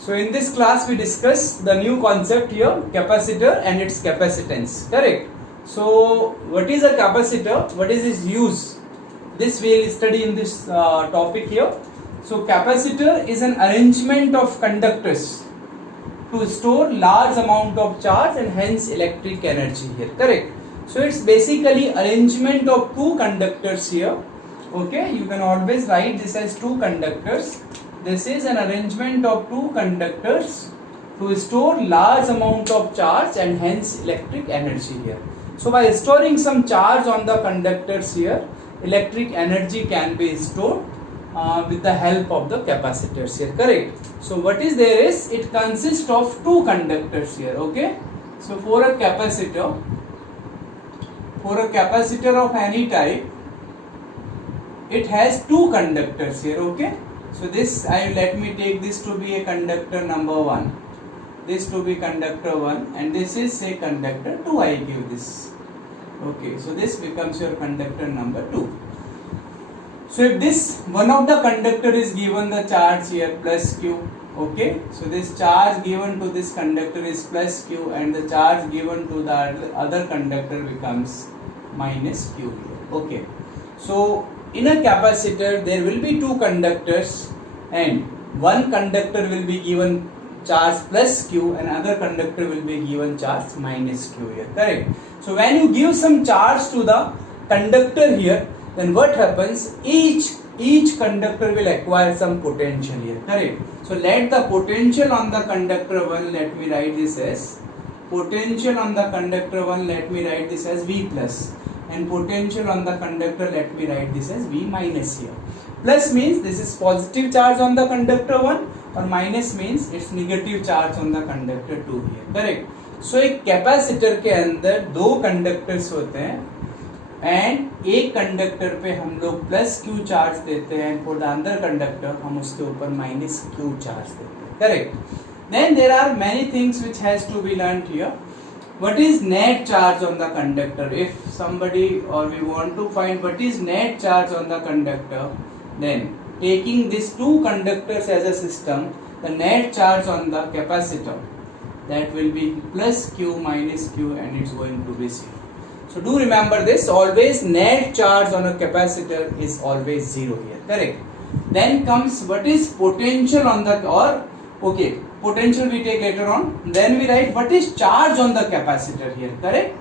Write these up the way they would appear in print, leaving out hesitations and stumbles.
So in this class we discuss the new concept here, capacitor and its capacitance, correct? So what is a capacitor? What is its use? This we will study in this topic here. So capacitor is an arrangement of conductors to store large amount of charge and hence electric energy here, correct? So it's basically arrangement of two conductors here. Okay, you can always write this as two conductors. This is an arrangement of two conductors to store large amount of charge and hence electric energy here. So by storing some charge on the conductors here, electric energy can be stored with the help of the capacitors here, correct? So what is there is, it consists of two conductors here, okay? So for a capacitor of any type, it has two conductors here, okay? So this, let me take this to be a conductor number 1, this to be conductor 1, and this is say conductor 2, I give this. Okay, so this becomes your conductor number 2. So if this one of the conductor is given the charge here plus Q, okay, so this charge given to this conductor is plus Q and the charge given to the other conductor becomes minus Q here, okay. So in a capacitor there will be two conductors and one conductor will be given charge plus Q and other conductor will be given charge minus Q here, correct? So when you give some charge to the conductor here, then what happens, each conductor will acquire some potential here, correct? So let the potential on the conductor 1, let me write this as potential on the conductor 1, let me write this as V plus, and potential on the conductor, let me write this as V minus here. Plus means this is positive charge on the conductor 1 और minus means it's negative charge on the conductor 2 here, correct? So एक capacitor के अंदर दो conductors होते हैं and एक conductor पे हम लोग प्लस क्यू चार्ज देते हैं, फॉर द अदर कंडक्टर हम उसके ऊपर माइनस क्यू चार्ज देते हैं, correct? Then there are many things which has to be learned here. What is net charge on the conductor? If somebody or we want to find what is net charge on the conductor, then taking these two conductors as a system, the net charge on the capacitor, that will be plus Q minus Q and it's going to be 0. So do remember this, always net charge on a capacitor is always 0 here, correct? Then comes what is potential on the, or okay, potential we take later on. Then we write what is charge on the capacitor here, correct?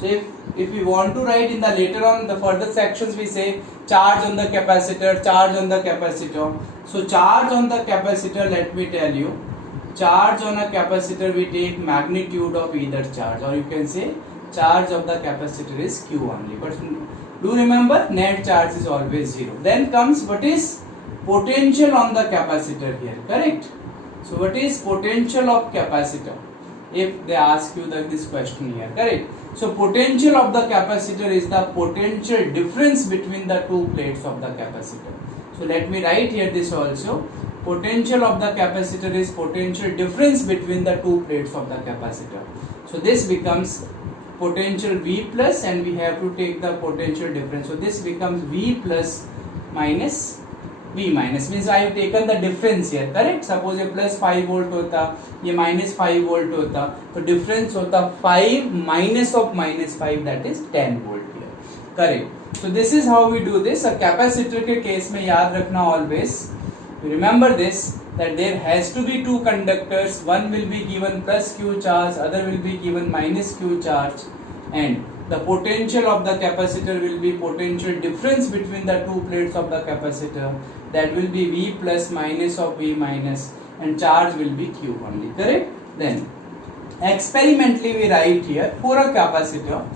So if we want to write in the later on the further sections, we say charge on the capacitor, charge on the capacitor. So charge on the capacitor, let me tell you, charge on a capacitor we take magnitude of either charge, or you can say charge of the capacitor is Q only, but do remember net charge is always 0. Then comes what is potential on the capacitor here, correct? So what is potential of capacitor? If they ask you this question here, correct? So potential of the capacitor is the potential difference between the two plates of the capacitor. So let me write here this also. Potential of the capacitor is potential difference between the two plates of the capacitor. So this becomes potential V plus and we have to take the potential difference. So this becomes V plus minus V minus, means I have taken the difference here, correct? Suppose ये plus 5 volt होता, ये minus 5 volt होता, तो difference होता 5 minus of minus 5, that is 10 volt here, correct? So this is how we do this. A capacitor के case में याद रखना always, remember this, that there has to be two conductors, one will be given plus Q charge, other will be given minus Q charge, and the potential of the capacitor will be potential difference between the two plates of the capacitor, that will be V plus minus of V minus, and charge will be Q only, correct? Then experimentally we write here for a capacitor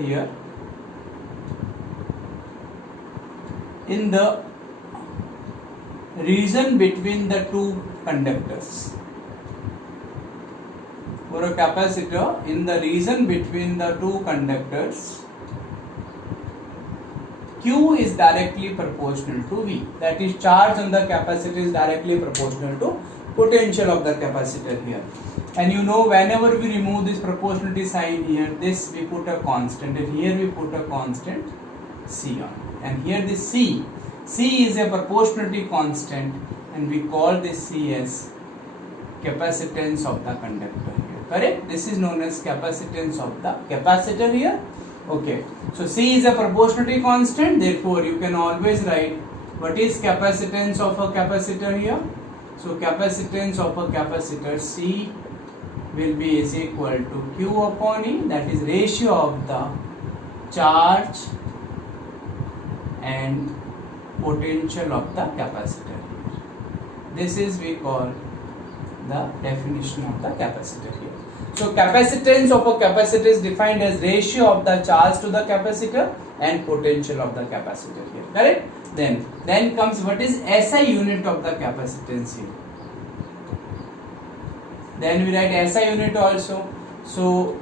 here, in the region between the two conductors, for a capacitor in the region between the two conductors, Q is directly proportional to V, that is charge on the capacitor is directly proportional to potential of the capacitor here. And you know, whenever we remove this proportionality sign here, this we put a constant, and here we put a constant C on, and here this C C is a proportionality constant and we call this C as capacitance of the conductor here. Correct? This is known as capacitance of the capacitor here. Okay. So C is a proportionality constant, therefore you can always write what is capacitance of a capacitor here. So capacitance of a capacitor C will be is equal to Q upon E, that is ratio of the charge and potential of the capacitor. This is we call the definition of the capacitor here. So capacitance of a capacitor is defined as ratio of the charge to the capacitor and potential of the capacitor here. Correct? Then comes what is SI unit of the capacitance here. Then we write SI unit also. So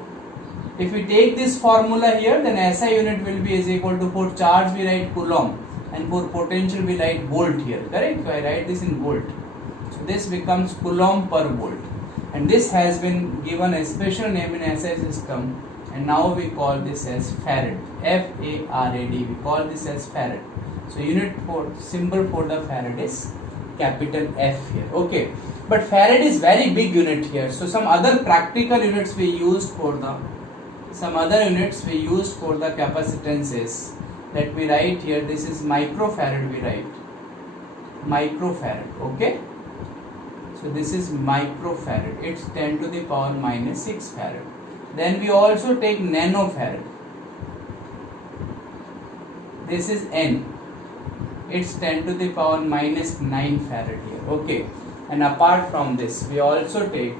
if we take this formula here, then SI unit will be is equal to, for charge we write coulomb and for potential we write volt here. Correct? So I write this in volt. So this becomes coulomb per volt, and this has been given a special name in SI system, and now we call this as farad. F-A-R-A-D. We call this as farad. So unit for symbol for the farad is capital F here. Okay, but farad is very big unit here. So some other practical units we used for the capacitance is, let me write here, this is microfarad. We write microfarad. Okay, so this is microfarad. It's 10 to the power minus 6 farad. Then we also take nanofarad. This is N. It's 10 to the power minus 9 farad here. Okay, and apart from this we also take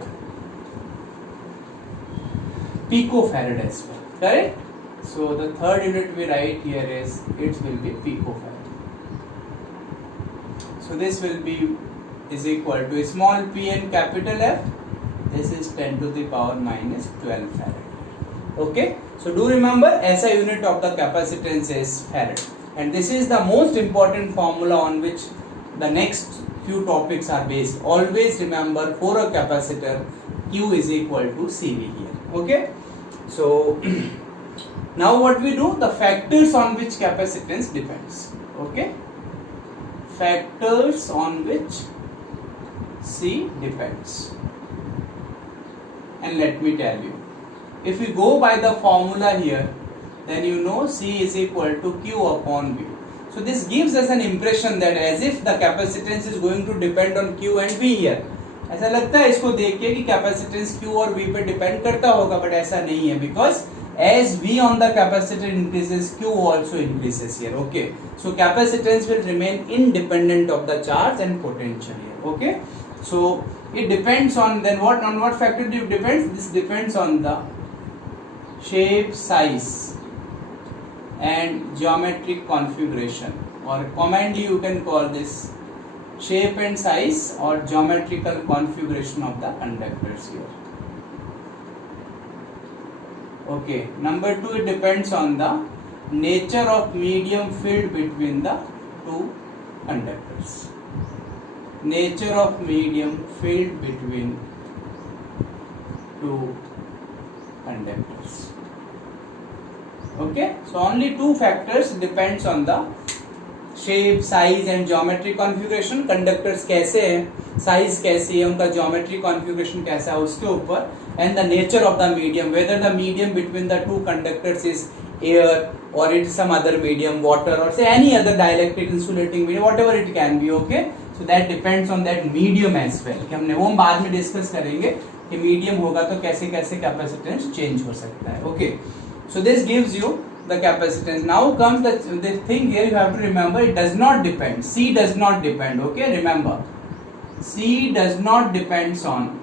picofarad as well. Correct? So the third unit we write here is, it will be picofarad. So this will be is equal to small p and capital F. This is 10 to the power minus 12 farad. Okay, so do remember SI unit of the capacitance is farad, and this is the most important formula on which the next few topics are based. Always remember, for a capacitor Q is equal to CV here. Okay, so now what we do, the factors on which capacitance depends. Okay, factors on which C depends. And let me tell you, if we go by the formula here, then you know C is equal to Q upon V. So this gives us an impression that as if the capacitance is going to depend on Q and V here. ऐसा लगता है इसको देख के कि capacitance Q और V पे depend करता होगा, बट ऐसा नहीं है, because as V on the capacitor increases, Q also increases here. Okay, so capacitance will remain independent of the charge and potential here. Okay, so it depends on, then what, on what factor it depends? This depends on the shape, size and geometric configuration, or commonly you can call this shape and size or geometrical configuration of the conductors here. Okay, number 2, it depends on the nature of medium filled between the two conductors. Nature of medium filled between two conductors. Okay, so only two factors depends on the shape, size and geometry configuration. Conductors कैसे हैं, size कैसी है, उनका geometry configuration कैसा है उसके ऊपर, and the nature of the medium, whether the medium between the two conductors is air or it's some other medium, water or say any other dielectric insulating medium, whatever it can be. Okay, so that depends on that medium as well. कि हमने वो हम बाद में discuss करेंगे कि medium होगा तो कैसे कैसे capacitance change हो सकता है. Okay, so this gives you the capacitance. Now comes the thing here, you have to remember, it does not depend. C does not depend. Okay, remember, C does not depends on,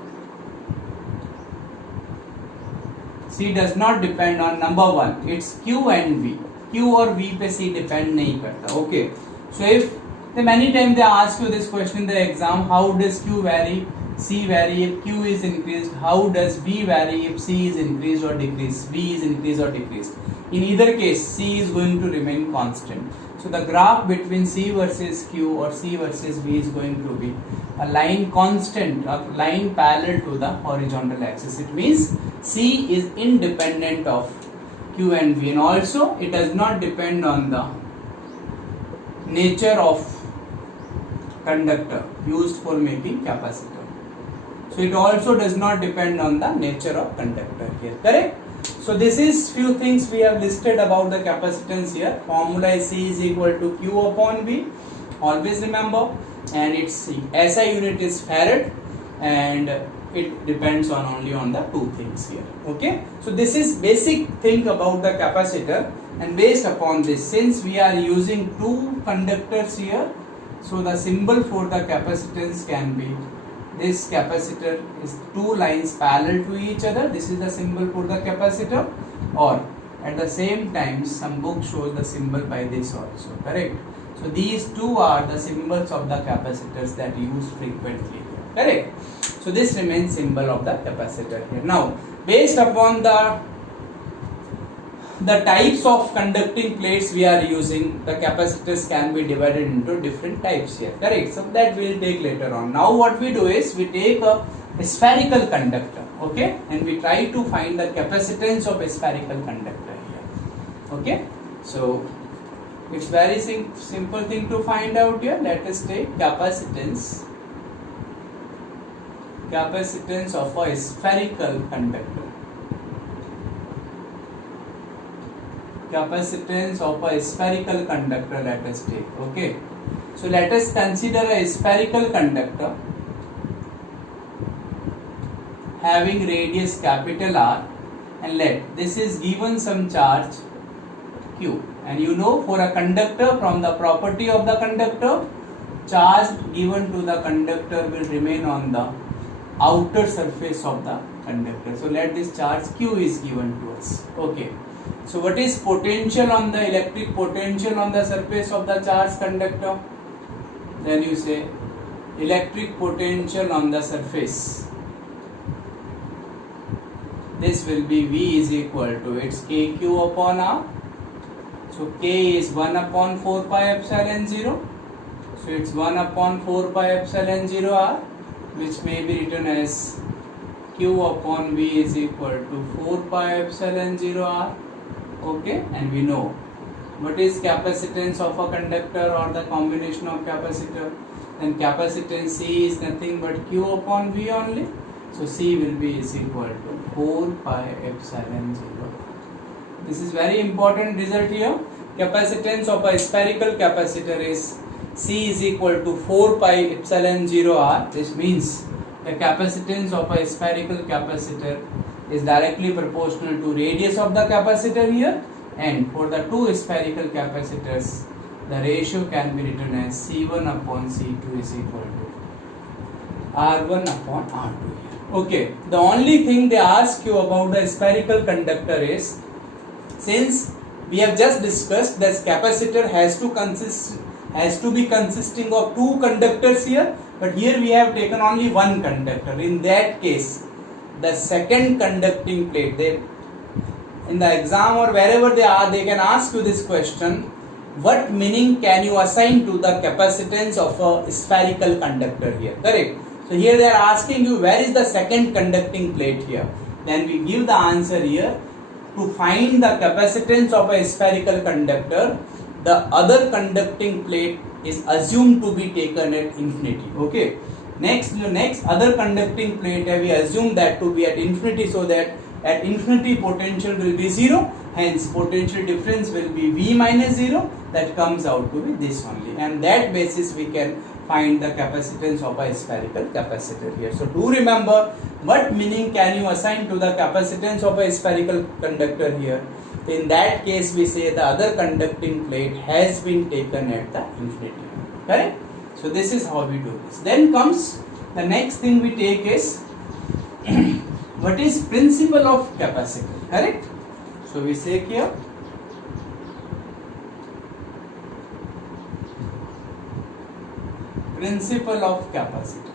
C does not depend on number 1, it's Q and V. Q और V पे C depend नहीं करता. Okay, so if many times they ask you this question in the exam, how does Q vary, C vary if Q is increased, how does V vary if C is increased or decreased, V is increased or decreased. In either case, C is going to remain constant. So the graph between C versus Q or C versus V is going to be a line constant, a line parallel to the horizontal axis. It means C is independent of Q and V, and also it does not depend on the nature of conductor used for making capacitor. So it also does not depend on the nature of conductor here, correct? So this is few things we have listed about the capacitance here. Formula is C is equal to Q upon V, always remember, and its SI unit is farad, and it depends on only on the two things here. Okay, so this is basic thing about the capacitor, and based upon this, since we are using two conductors here, so the symbol for the capacitance can be this. Capacitor is two lines parallel to each other. This is the symbol for the capacitor, or at the same time some book shows the symbol by this also, correct? So these two are the symbols of the capacitors that used frequently, correct? So this remains symbol of the capacitor here. Now based upon the types of conducting plates we are using, the capacitors can be divided into different types here, correct? So that we will take later on. Now what we do is we take a spherical conductor, okay, and we try to find the capacitance of a spherical conductor here, okay? So it's very simple thing to find out here. Let us take capacitance of a spherical conductor. Capacitance of a spherical conductor, let us take, okay? So let us consider a spherical conductor having radius capital R, and let this is given some charge Q, and you know, for a conductor, from the property of the conductor, charge given to the conductor will remain on the outer surface of the conductor. So let this charge Q is given to us, okay? So what is potential on the electric potential on the surface of the charged conductor? Then you say electric potential on the surface. This will be V is equal to its KQ upon R. So K is 1 upon 4 pi epsilon 0. So it's 1 upon 4 pi epsilon 0 R, which may be written as Q upon V is equal to 4 pi epsilon 0 R. Okay, and we know what is capacitance of a conductor or the combination of capacitor. Then capacitance C is nothing but Q upon V only. So C will be is equal to 4 pi epsilon 0. This is very important result here. Capacitance of a spherical capacitor is C is equal to 4 pi epsilon 0 R. This means the capacitance of a spherical capacitor is directly proportional to radius of the capacitor here, and for the two spherical capacitors the ratio can be written as C1 upon C2 is equal to R1 upon R2 here. Okay, the only thing they ask you about the spherical conductor is, since we have just discussed that capacitor has to be consisting of two conductors here, but here we have taken only one conductor. In that case, the second conducting plate, in the exam or wherever they are, they can ask you this question: what meaning can you assign to the capacitance of a spherical conductor here, correct? So here they are asking you where is the second conducting plate here. Then we give the answer here: to find the capacitance of a spherical conductor, the other conducting plate is assumed to be taken at infinity, okay? Next other conducting plate we assume that to be at infinity, so that at infinity potential will be 0, hence potential difference will be V minus 0, that comes out to be this only, and that basis we can find the capacitance of a spherical capacitor here. So do remember, what meaning can you assign to the capacitance of a spherical conductor here? In that case we say the other conducting plate has been taken at the infinity, correct? So this is how we do this. Then comes the next thing we take is what is principle of capacitor, correct? So we say here principle of capacitor.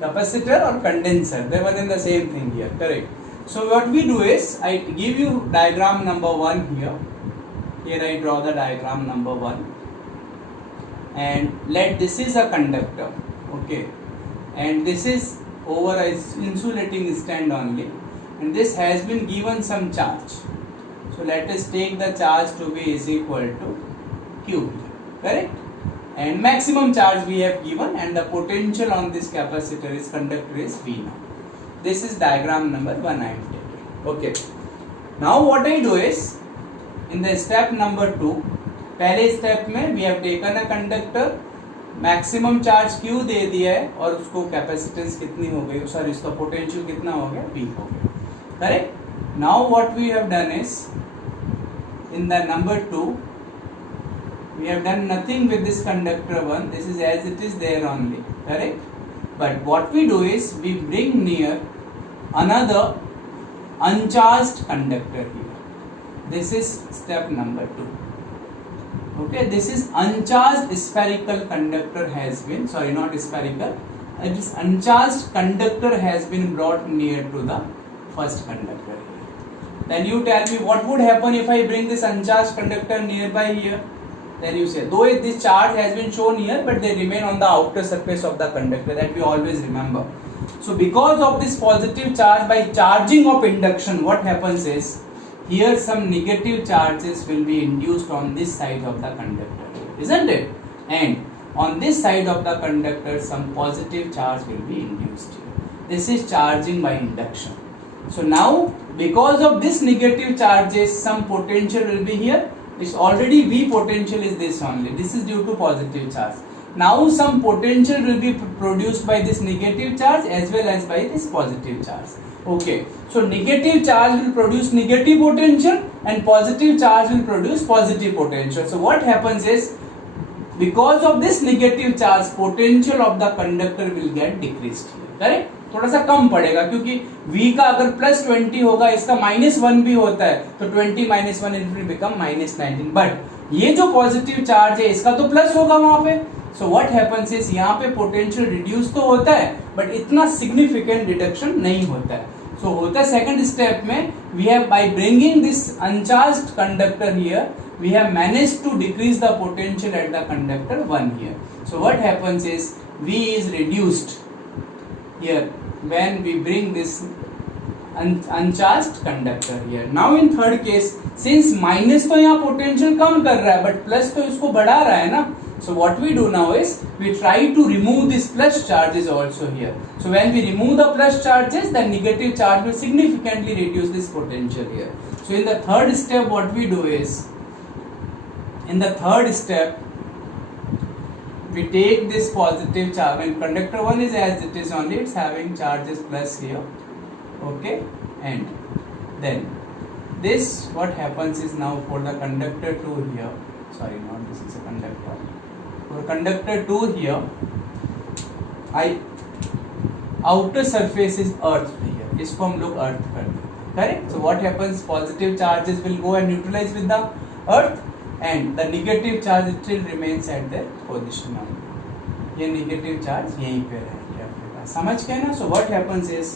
Capacitor or condenser, they were in the same thing here, correct? So what we do is, I give you diagram number 1 here. Here I draw the diagram number 1, and let this is a conductor, okay, and this is over a insulating stand only, and this has been given some charge. So let us take the charge to be is equal to Q, correct? And maximum charge we have given, and the potential on this capacitor is conductor is V now. This is diagram number 1 I am taking. Okay. Now what I do is, in the step number 2, पहले step में we have taken a conductor, maximum charge Q दे दिया है और उसको capacitance कितनी हो गई, sorry उसका पोटेंशियल कितना हो गया, V हो गया, correct? Now what we have done is, in the number 2 we have done nothing with this conductor 1, this is as it is there only, correct? But what we do is we bring near another uncharged conductor here. This is step number 2. Okay, this is uncharged spherical conductor has been, sorry not spherical, it is uncharged conductor has been brought near to the first conductor here. Then you tell me what would happen if I bring this uncharged conductor nearby here. Then you say, though this charge has been shown here, but they remain on the outer surface of the conductor, that we always remember. So because of this positive charge, by charging of induction, what happens is, here some negative charges will be induced on this side of the conductor, isn't it? And on this side of the conductor, some positive charge will be induced here. This is charging by induction. So now, because of this negative charges, some potential will be here. It's already V potential is this only. This is due to positive charge. Now some potential will be produced by this negative charge as well as by this positive charge. Okay. So negative charge will produce negative potential and positive charge will produce positive potential. So what happens is, because of this negative charge, potential of the conductor will get decreased here. Correct? थोड़ा सा कम पड़ेगा, क्योंकि V का अगर +20 होगा, इसका -1 भी होता है, तो 20 - 1 इट विल बिकम -19. बट ये जो पॉजिटिव चार्ज है इसका तो प्लस होगा वहां पे. सो व्हाट हैपेंस इज, यहाँ पे पोटेंशियल रिड्यूस तो होता है बट इतना सिग्निफिकेंट रिडक्शन नहीं होता है. सो होता है सेकंड स्टेप में, we have by bringing this uncharged conductor here, we have managed to decrease the potential at the conductor 1 here. So what happens is, V is reduced here when we bring this uncharged conductor here. Now in third case, since minus तो यहाँ potential कम कर रहा है but plus तो इसको बढ़ा रहा है ना, so what we do now is we try to remove this plus charges also here. So when we remove the plus charges, the negative charge will significantly reduce this potential here. So in the third step, what we do is, in the third step, we take this positive charge. When conductor 1 is as it is only, it's having charges plus here, okay, and then this what happens is, now for the conductor 2 here, sorry not this is a conductor, for conductor 2 here, outer surface is earth here, इसको हम लोग earth करते हैं, correct? So what happens, positive charges will go and neutralize with the earth, and the negative charge still remains at their position only. ये negative charge यहीं पे रहेंगे आपके पास, समझ गए ना? So what happens is,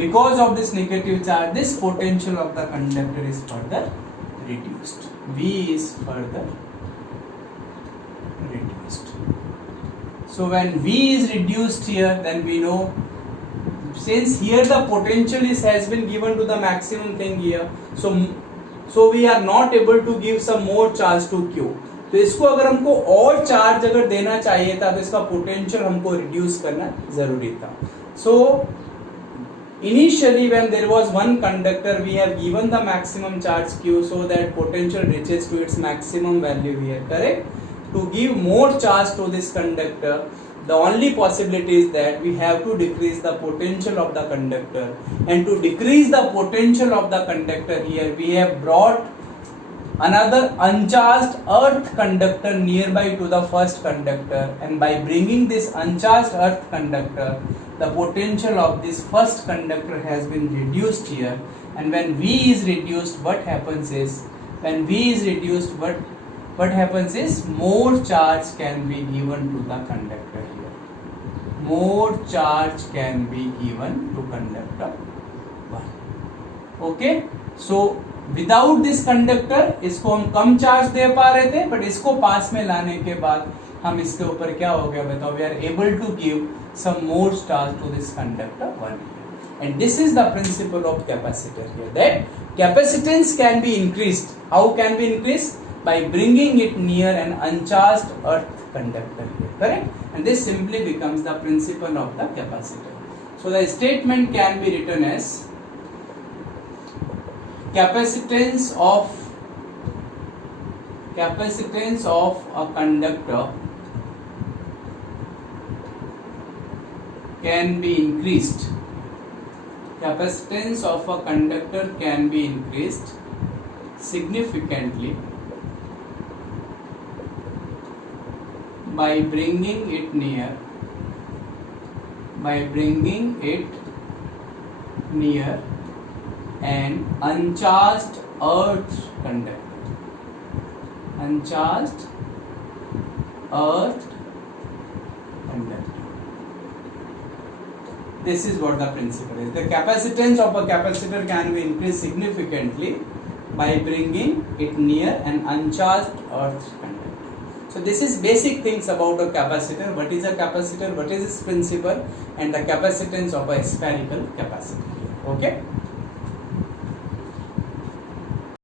because of this negative charge, this potential of the conductor is further reduced. V is further reduced. So when V is reduced here, then we know, since here the potential has been given to the maximum thing here, so we are not able to give some more charge to Q. तो इसको अगर हमको और charge अगर देना चाहिए था, तो इसका पोटेंशियल हमको रिड्यूस करना जरूरी था. So initially when there was one conductor, we have given the maximum charge Q so that potential reaches to its maximum value here, correct? To give more charge to this conductor, the only possibility is that we have to decrease the potential of the conductor, and to decrease the potential of the conductor here, we have brought another uncharged earth conductor nearby to the first conductor, and by bringing this uncharged earth conductor, the potential of this first conductor has been reduced here. And when V is reduced, what happens is, when V is reduced, what happens is, more charge can be given to the conductor here. More charge can be given to conductor 1. Okay, so without this conductor, इसको हम कम charge दे पा रहे थे, but इसको पास में लाने के बाद हम इसके ऊपर क्या हो गया बताओ, we are able to give some more charge to this conductor 1. and this is the principle of capacitor here, that capacitance can be increased. How can be increased? By bringing it near an uncharged earth conductor here, correct? And this simply becomes the principle of the capacitor. So the statement can be written as capacitance of a conductor can be increased. Capacitance of a conductor can be increased significantly by bringing it near an uncharged earth conductor. Uncharged earth conductor. This is what the principle is. The capacitance of a capacitor can be increased significantly by bringing it near an uncharged earth conductor. So this is basic things about a capacitor. What is a capacitor? What is its principle? And the capacitance of a spherical capacitor. Okay.